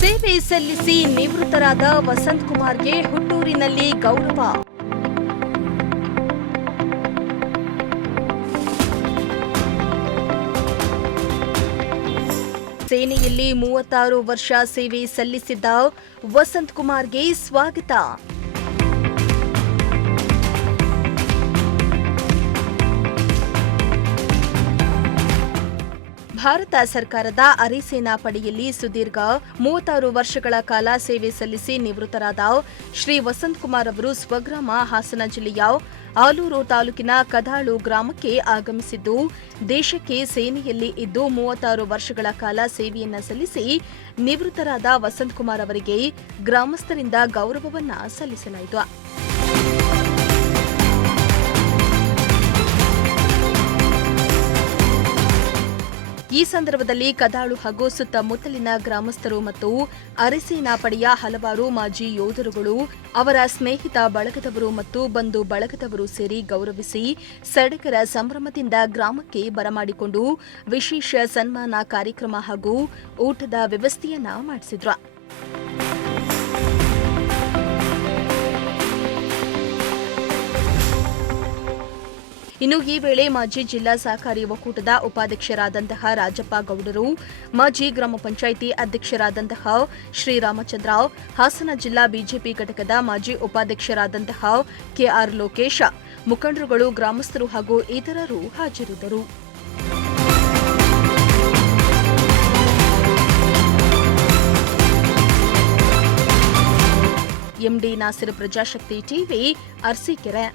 ಸೇವೆ ಸಲ್ಲಿಸಿ ನಿವೃತ್ತರಾದ ವಸಂತ್ ಕುಮಾರ್ಗೆ ಹುಟ್ಟೂರಿನಲ್ಲಿ ಗೌರವ. ಸೇನೆಯಲ್ಲಿ 36 ವರ್ಷ ಸೇವೆ ಸಲ್ಲಿಸಿದ್ದ ವಸಂತ್ ಕುಮಾರ್ಗೆ ಸ್ವಾಗತ. ಭಾರತ ಸರ್ಕಾರದ ಅರೆಸೇನಾ ಪಡೆಯಲ್ಲಿ ಸುದೀರ್ಘ 36 ವರ್ಷಗಳ ಕಾಲ ಸೇವೆ ಸಲ್ಲಿಸಿ ನಿವೃತ್ತರಾದ ಶ್ರೀ ವಸಂತ್ ಕುಮಾರ್ ಅವರು ಸ್ವಗ್ರಾಮ ಹಾಸನ ಜಿಲ್ಲೆಯ ಆಲೂರು ತಾಲೂಕಿನ ಕದಾಳು ಗ್ರಾಮಕ್ಕೆ ಆಗಮಿಸಿದ್ದು, ದೇಶಕ್ಕೆ ಸೇನೆಯಲ್ಲಿ ಇದ್ದು 36 ವರ್ಷಗಳ ಕಾಲ ಸೇವೆಯನ್ನ ಸಲ್ಲಿಸಿ ನಿವೃತ್ತರಾದ ವಸಂತ್ ಕುಮಾರ್ ಅವರಿಗೆ ಗ್ರಾಮಸ್ಥರಿಂದ ಗೌರವವನ್ನ ಸಲ್ಲಿಸಲಾಯಿತು. ಈ ಸಂದರ್ಭದಲ್ಲಿ ಕದಾಳು ಹಾಗೂ ಸುತ್ತಮುತ್ತಲಿನ ಗ್ರಾಮಸ್ಥರು ಮತ್ತು ಅರೆಸೇನಾ ಪಡೆಯ ಹಲವಾರು ಮಾಜಿ ಯೋಧರುಗಳು, ಅವರ ಸ್ನೇಹಿತ ಬಳಗದವರು ಮತ್ತು ಬಂಧು ಬಳಗದವರು ಸೇರಿ ಗೌರವಿಸಿ ಸಡಗರ ಸಂಭ್ರಮದಿಂದ ಗ್ರಾಮಕ್ಕೆ ಬರಮಾಡಿಕೊಂಡು ವಿಶೇಷ ಸನ್ಮಾನ ಕಾರ್ಯಕ್ರಮ ಹಾಗೂ ಊಟದ ವ್ಯವಸ್ಥೆಯನ್ನ ಮಾಡಿಸಿದ್ರು. ಇನ್ನು ಈ ವೇಳೆ ಮಾಜಿ ಜಿಲ್ಲಾ ಸಹಕಾರಿ ಒಕ್ಕೂಟದ ಉಪಾಧ್ಯಕ್ಷರಾದಂತಹ ರಾಜಪ್ಪ ಗೌಡರು, ಮಾಜಿ ಗ್ರಾಮ ಪಂಚಾಯಿತಿ ಅಧ್ಯಕ್ಷರಾದಂತಹ ಶ್ರೀರಾಮಚಂದ್ರ, ಹಾಸನ ಜಿಲ್ಲಾ ಬಿಜೆಪಿ ಘಟಕದ ಮಾಜಿ ಉಪಾಧ್ಯಕ್ಷರಾದಂತಹ ಕೆಆರ್ ಲೋಕೇಶ, ಮುಖಂಡರುಗಳು, ಗ್ರಾಮಸ್ಥರು ಹಾಗೂ ಇತರರು ಹಾಜರಿದ್ದರು. MD Nasir, Prajashakti TV, Arsikere.